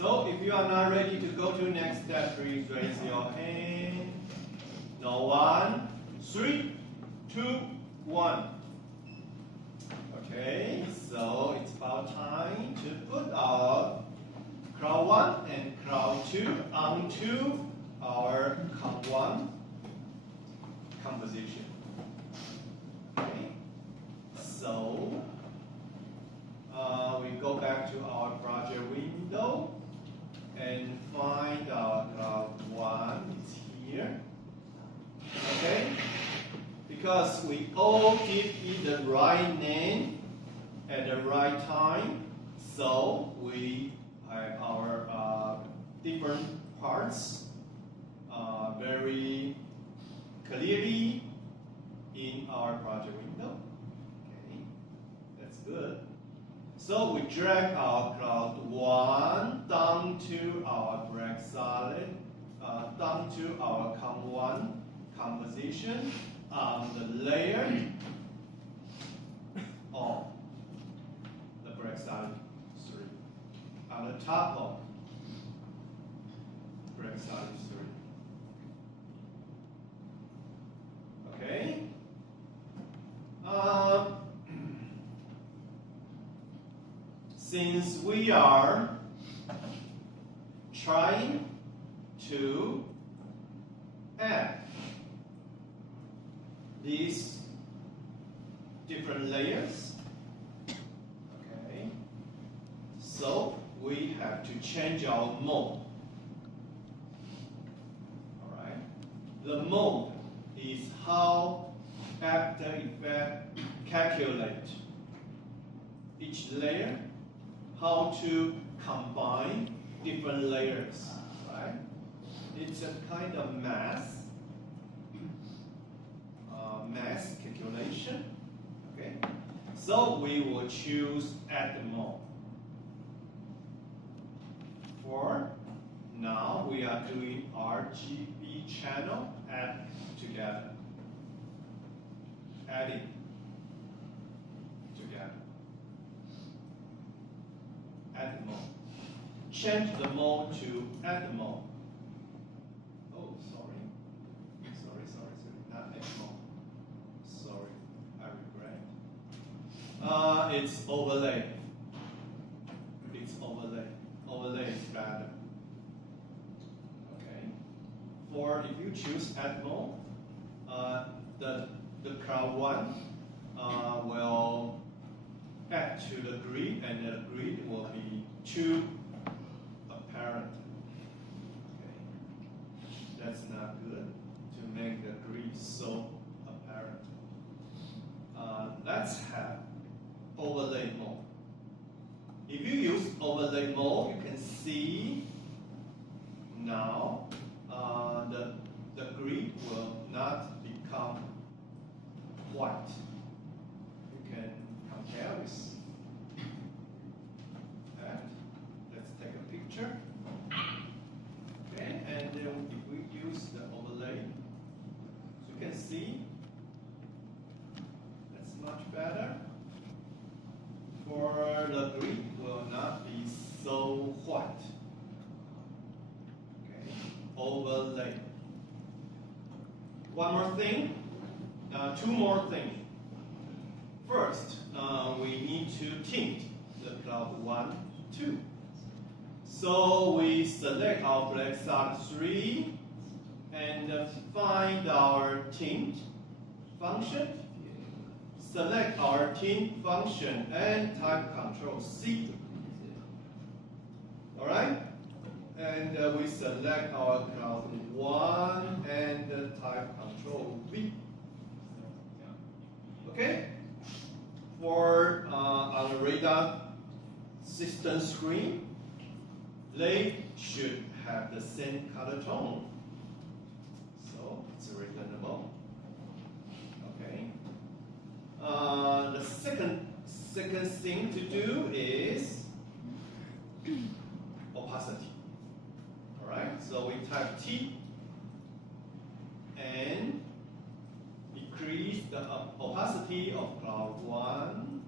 So if you are not ready to go to next step, please raise your hand. No one. 3, 2, 1. Okay, so it's about time to put our crowd 1 and crowd 2 onto our count 1 composition. Okay, so we go back to our project window and find our crowd 1 is here. Okay, because we all give it the right name at the right time, so we have our different parts very clearly in our project window. Okay, that's good. So we drag our cloud 1 down to our black solid, down to our COM1 composition on the layer of the black solid 3, on the top of black solid 3. Okay. Since we are trying to add these different layers, okay, so we have to change our mode. All right, the mode is how After Effects calculate each layer, how to combine different layers, right? It's a kind of math calculation, okay? So we will choose add mode. For now, we are doing RGB channel add together. Adding together. Add mode. Change the mode to add mode. Oh, sorry. Sorry. Not add mode. Sorry, I regret. It's overlay. It's overlay. Overlay is better. Okay. For if you choose add mode, the crowd 1 will add to the grid, and the grid will be too apparent. Okay. That's not good to make the grid so apparent. Let's have overlay mode. If you use overlay mode, you can see now the grid will not become white. You can compare with that. Let's take a picture. Okay, and then if we use the overlay, you can see that's much better. For the grid will not be so white. Okay, overlay. One more thing. Two more things. First, we need to tint the cloud 1, 2. So we select our black solid 3 and find our tint function. Select our tint function and type Control C. All right, and we select our cloud 1 and type Control V. Okay, for on the radar system screen, they should have the same color tone, so it's reasonable. Okay. The second thing to do is opacity. All right, so we type T and decrease the opacity of cloud 1